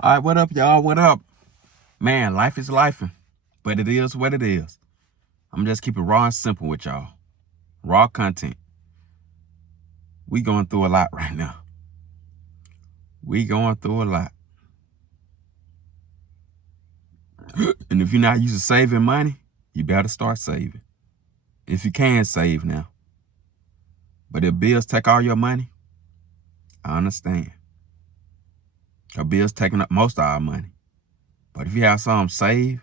All right, what up, y'all? What up? Man, life is lifing, but it is what it is. I'm just keeping raw and simple with y'all. Raw content. We going through a lot right now. We going through a lot. And if you're not used to saving money, you better start saving. If you can save now. But if bills take all your money, I understand. Our bills taking up most of our money. But if you have something saved,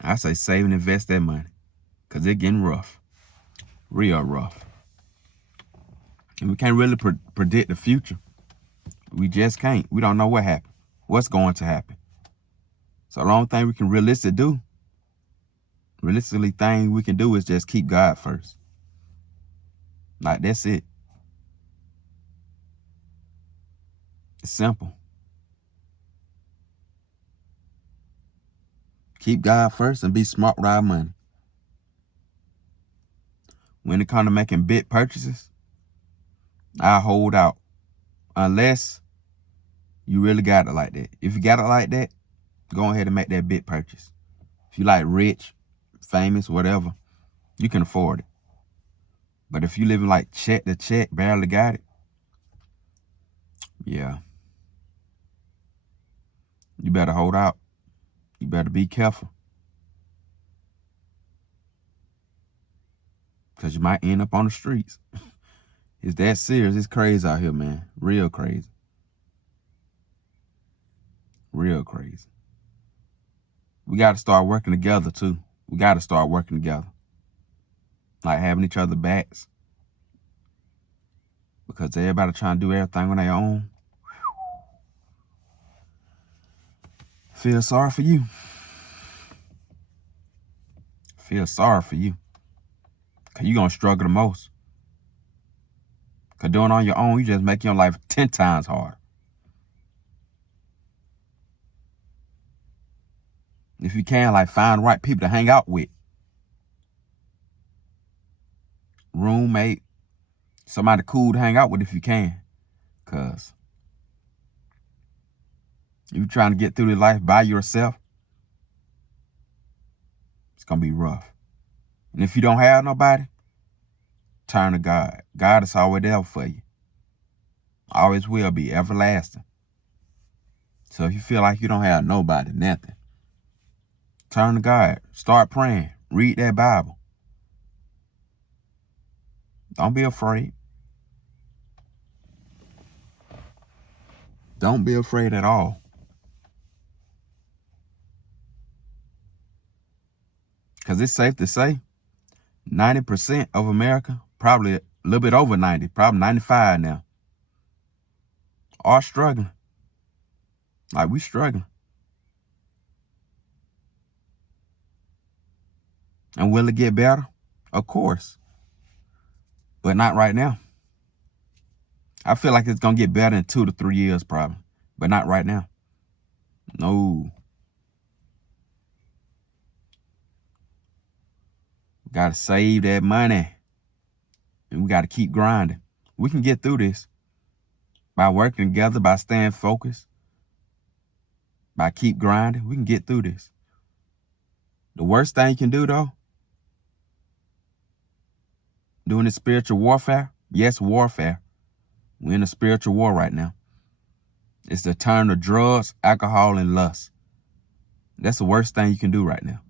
I say save and invest that money. Because it's getting rough. Real rough. And we can't really predict the future. We just can't. We don't know what happened. What's going to happen. So the only thing we can realistically do is just keep God first. Like, that's it. It's simple. Keep God first and be smart with our money. When it comes to making big purchases, I hold out. Unless you really got it like that. If you got it like that, go ahead and make that big purchase. If you like rich, famous, whatever, you can afford it. But if you living like check to check, barely got it, yeah. You better hold out. You better be careful. Because you might end up on the streets. It's that serious. It's crazy out here, man. Real crazy. Real crazy. We got to start working together, too. We got to start working together. Like having each other backs. Because everybody trying to do everything on their own. Feel sorry for you. Feel sorry for you. Because you're going to struggle the most. Because doing it on your own, you just make your life 10 times harder. If you can, like, find the right people to hang out with. Roommate. Somebody cool to hang out with if you can. Because if you're trying to get through this life by yourself, it's going to be rough. And if you don't have nobody, turn to God. God is always there for you. Always will be, everlasting. So if you feel like you don't have nobody, nothing, turn to God. Start praying. Read that Bible. Don't be afraid. Don't be afraid at all. Because it's safe to say 90% of America, probably a little bit over 90, probably 95 now, are struggling. Like, we struggling. And will it get better? Of course. But not right now. I feel like it's going to get better in 2 to 3 years probably. But not right now. No. We got to save that money. And we got to keep grinding. We can get through this by working together, by staying focused, by keep grinding. We can get through this. The worst thing you can do, though, doing this spiritual warfare, yes, warfare. We're in a spiritual war right now. It's to turn to drugs, alcohol, and lust. That's the worst thing you can do right now.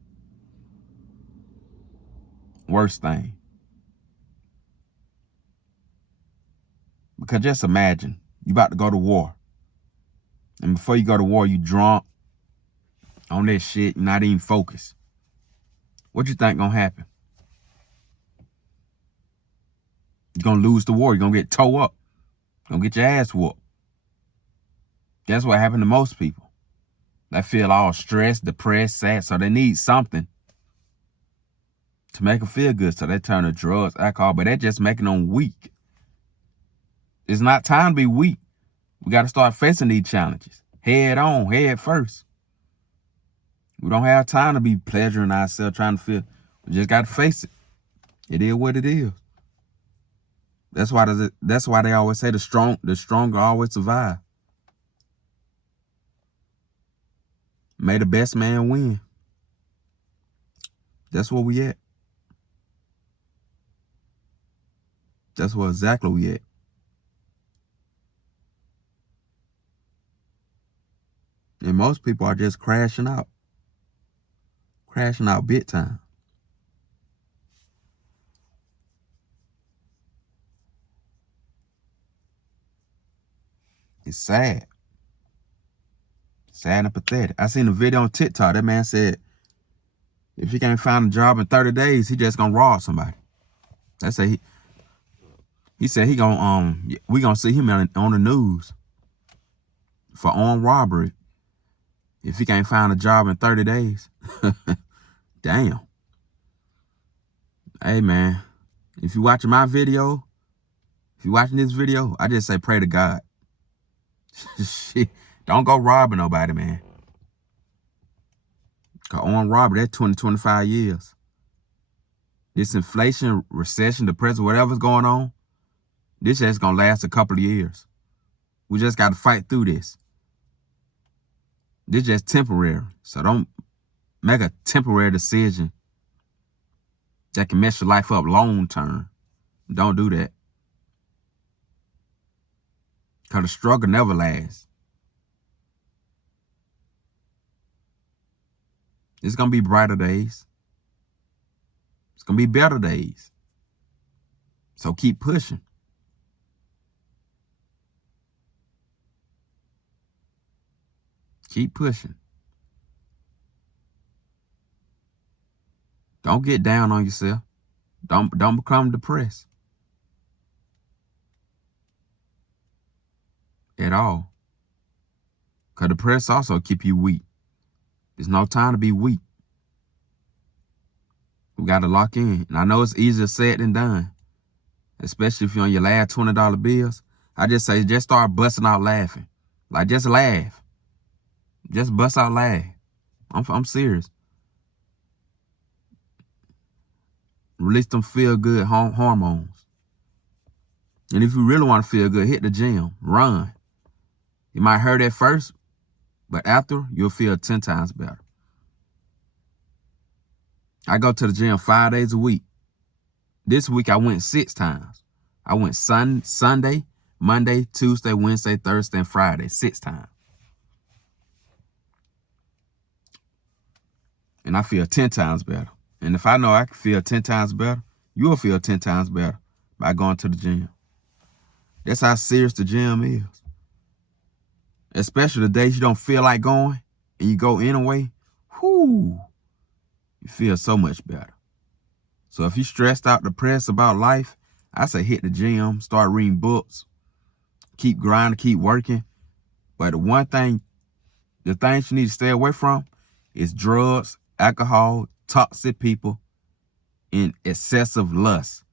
Worst thing. Because just imagine, you about to go to war. And before you go to war, you drunk on that shit, not even focused. What you think gonna happen? You're gonna lose the war. You're gonna get towed up. You're gonna get your ass whooped. That's what happened to most people. They feel all stressed, depressed, sad, so they need something to make them feel good. So they turn to drugs, alcohol, but that just making them weak. It's not time to be weak. We got to start facing these challenges. Head on, head first. We don't have time to be pleasuring ourselves, trying to feel. We just got to face it. It is what it is. That's why they always say the stronger always survive. May the best man win. That's where we at. That's where exactly we at. And most people are just crashing out. Crashing out big time. It's sad. Sad and pathetic. I seen a video on TikTok. That man said, if he can't find a job in 30 days, he just gonna rob somebody. That's he said we gonna see him on the news for armed robbery if he can't find a job in 30 days. Damn. Hey man, if you watching my video, if you watching this video, I just say pray to God. Shit, don't go robbing nobody, man. Cause armed robbery, that's 20, 25 years. This inflation, recession, depression, whatever's going on, this just gonna last a couple of years. We just gotta fight through this. This just temporary. So don't make a temporary decision that can mess your life up long term. Don't do that. Cause the struggle never lasts. It's gonna be brighter days. It's gonna be better days. So keep pushing. Keep pushing. Don't get down on yourself. Don't become depressed. At all. Because depressed also keep you weak. There's no time to be weak. We got to lock in. And I know it's easier said than done. Especially if you're on your last $20 bills. I just say, just start busting out laughing. Like, just laugh. Just bust out laugh. I'm serious. Release them feel-good hormones. And if you really want to feel good, hit the gym. Run. It might hurt at first, but after, you'll feel 10 times better. I go to the gym 5 days a week. This week, I went 6 times. I went Sunday, Monday, Tuesday, Wednesday, Thursday, and Friday. 6 times. And I feel 10 times better. And if I know I can feel 10 times better, you'll feel 10 times better by going to the gym. That's how serious the gym is. Especially the days you don't feel like going and you go anyway, whoo, you feel so much better. So if you're stressed out, depressed about life, I say hit the gym, start reading books, keep grinding, keep working. But the things you need to stay away from is drugs, alcohol, toxic people, and excessive lust.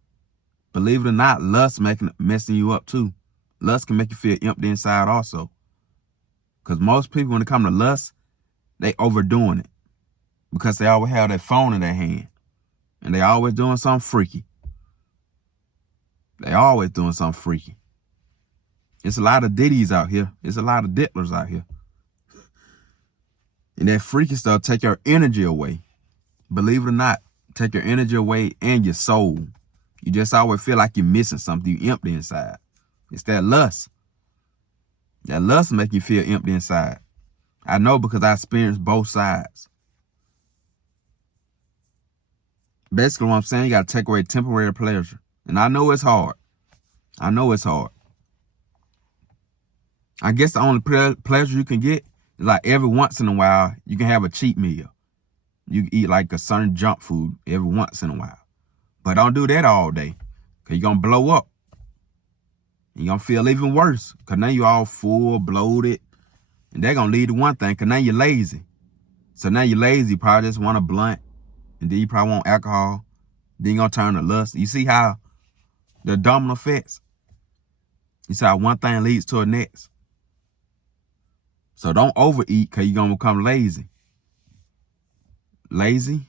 Believe it or not, lust messing you up too. Lust can make you feel empty inside also. Because most people, when it comes to lust, they overdoing it. Because they always have their phone in their hand. And they always doing something freaky. They always doing something freaky. It's a lot of ditties out here. It's a lot of dicklers out here. And that freaky stuff take your energy away. Believe it or not, take your energy away and your soul. You just always feel like you're missing something. You're empty inside. It's that lust. That lust make you feel empty inside. I know because I experienced both sides. Basically what I'm saying, you got to take away temporary pleasure. And I know it's hard. I know it's hard. I guess the only pleasure you can get is like every once in a while, you can have a cheat meal. You can eat like a certain junk food every once in a while. But don't do that all day because you're going to blow up. You're going to feel even worse because now you're all full, bloated. And they're going to lead to one thing because now you're lazy. So now you're lazy, you probably just want a blunt. And then you probably want alcohol. Then you're going to turn to lust. You see how the domino effects? You see how one thing leads to the next? So don't overeat because you're going to become lazy. Lazy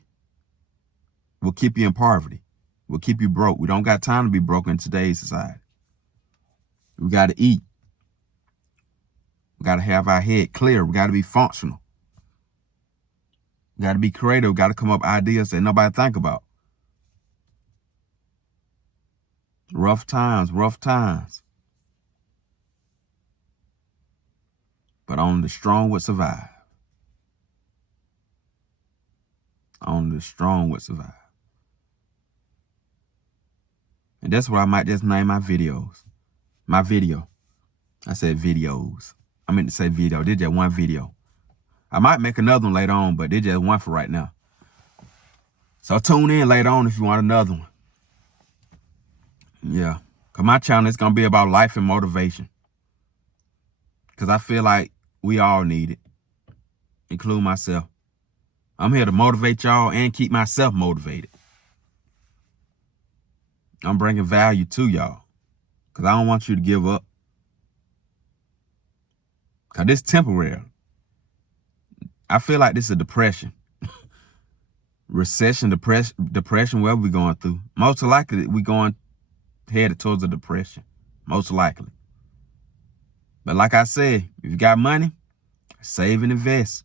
will keep you in poverty. Will keep you broke. We don't got time to be broke in today's society. We got to eat. We got to have our head clear. We got to be functional. Got to be creative. Got to come up with ideas that nobody think about. Rough times, rough times. But only the strong would survive. Only the strong would survive. And that's what I might just name my videos. My video. I said videos. I meant to say video. This just one video. I might make another one later on, but this just one for right now. So tune in later on if you want another one. Yeah. Because my channel is going to be about life and motivation. Because I feel like we all need it, including myself. I'm here to motivate y'all and keep myself motivated. I'm bringing value to y'all because I don't want you to give up. Because this is temporary. I feel like this is a depression. Recession, depression, whatever we're going through. Most likely, we're going headed towards a depression. Most likely. But like I said, if you got money, save and invest.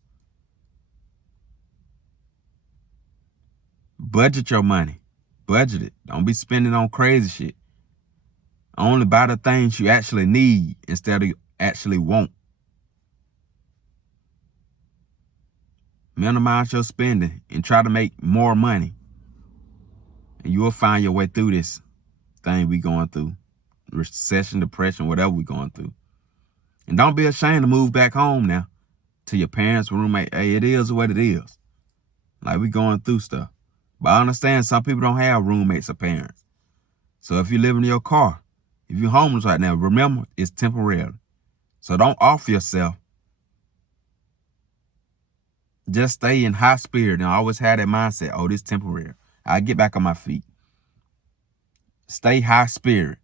Budget your money. Budget it. Don't be spending on crazy shit. Only buy the things you actually need instead of actually want. Minimize your spending and try to make more money. And you will find your way through this thing we going through. Recession, depression, whatever we going through. And don't be ashamed to move back home now to your parents' roommate. Hey, it is what it is. Like we going through stuff. But I understand some people don't have roommates or parents. So if you live in your car, if you're homeless right now, remember it's temporary. So don't off yourself. Just stay in high spirit and always have that mindset, oh, this is temporary. I'll get back on my feet. Stay high spirit.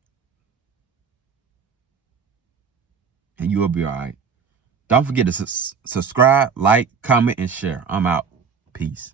And you will be all right. Don't forget to subscribe, like, comment, and share. I'm out. Peace.